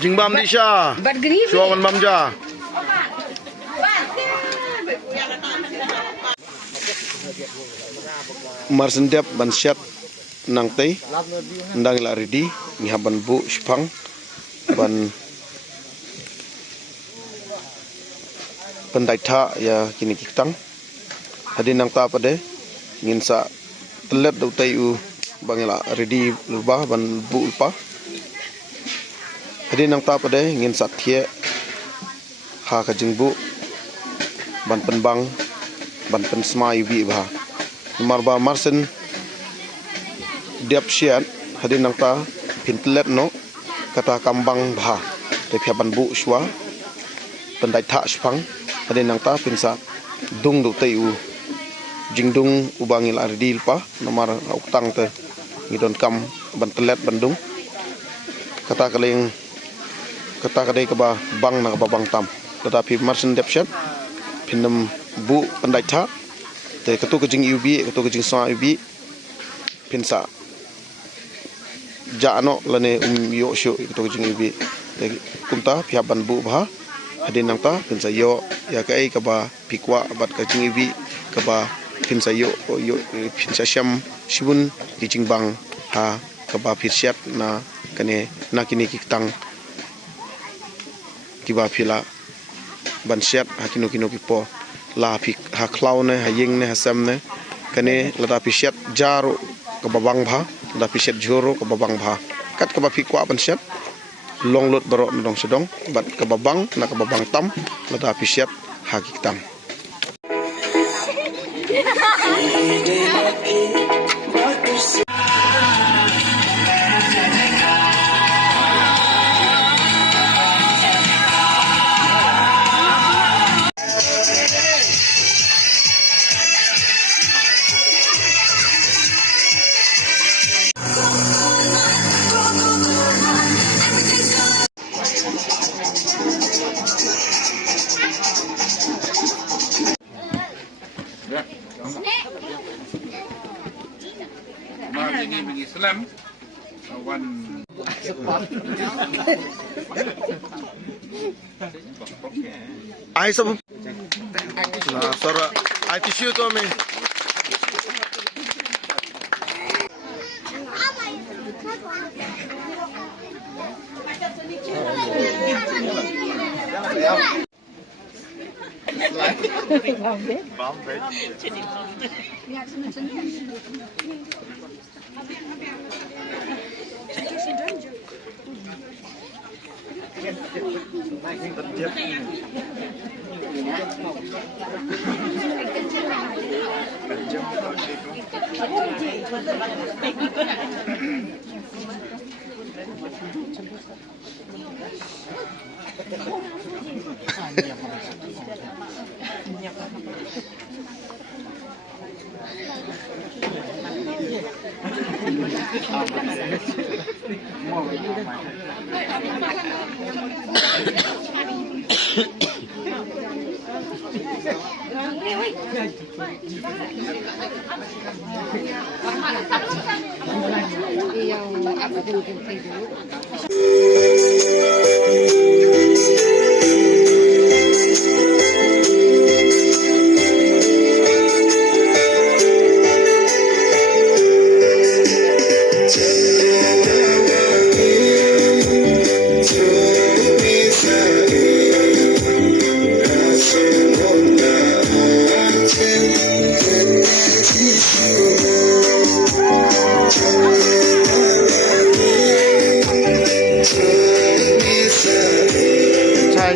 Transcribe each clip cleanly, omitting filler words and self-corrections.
Jingbam di sya. Suawan mamja. Marsendiap ban syat nang tei ndang la ready ni haban bu spang ban pendaita ya kini kitang hadin nang ta pade ngin sa telet do tei u bangela ready lubah ban bu ulpa hadin nang ta pade ngin sa thie ha ka jingbu ban penbang ban pen smai bi ba marba marsen diap siat hadin nang ta pintelet no kata kambang bha te phiaban bu shwa pendai tha spang hadin nang ta pinsa dung do tei u jingdung ubangil ardil pa nomar uktang te ngidon kam ban telet bandung kata kaleng kata kadai ka ba bang na ba bang tam tetapi marsen diap siat pinam bu pendai tha te ketu kejing ubi ketu kejing sa ubi pinsa jano lane yo syo ketu kejing ubi te kumta phiaban bu bha hadin nang ta pinsa yo ya kai ka ba pikwa bat kejing ubi ka ba pinsa yo pinsa syam shibun kejing bang ha ka ba phirsiat na kane na kini kitang kiba phila ban siat hakino kino kipo la phik ha klau ne ha ying ne ha sam ne kane lada pisiat jaro ka babang bha lada pisiat joro ka babang bha kat ka ba phik kwa ban siat long lot baro dong sedong bat ka babang na ka babang tam lada pisiat ha kitam Ini Islam wan ai sab na sara ai tissue to me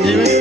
Jimmy.